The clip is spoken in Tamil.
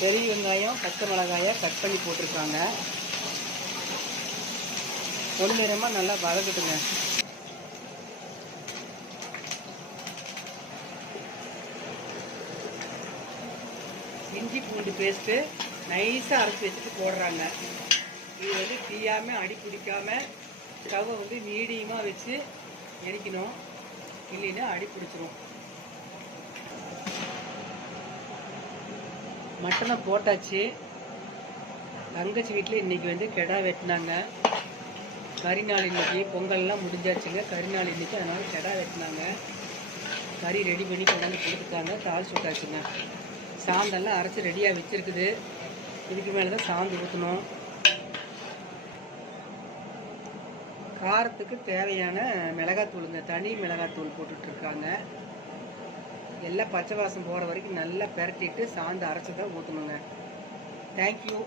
பெரிய வெங்காயம் பச்சை மிளகாயை கட் பண்ணி போட்டிருக்காங்க. பொன்னிறமாக நல்லா வதக்கட்டுங்க. இஞ்சி பூண்டு பேஸ்ட்டு நைஸாக அரைச்சி வச்சுட்டு போடுறாங்க. இது வந்து தீயாமல் அடி பிடிக்காமல் ஸ்டவ்வை வந்து மீடியமாக வச்சு எரிக்கணும், இல்லைன்னா அடி பிடிச்சிரும். மட்டனை போட்டாச்சு. தங்கச்சி வீட்டில் இன்றைக்கி வந்து கெடா வெட்டினாங்க. கறிநாள் இன்றைக்கி பொங்கல்லாம் முடிஞ்சாச்சுங்க. கறிநாள் இன்றைக்கி அதனால் கெடா வெட்டினாங்க. கறி ரெடி பண்ணி கொண்டாந்து கொடுத்துட்டாங்க. தாள் சுட்டாச்சுங்க. சாந்தெல்லாம் அரைச்சி ரெடியாக வச்சுருக்குது. இதுக்கு மேலே தான் சாந்து ஊற்றணும். காரத்துக்கு தேவையான மிளகாத்தூளுங்க, தனி மிளகாத்தூள் போட்டுட்ருக்காங்க. எல்லாம் பச்சை வாசம் போகிற வரைக்கும் நல்லா பெரட்டிட்டு சாந்து அரைச்சி தான் ஊற்றணுங்க. தேங்க்யூ.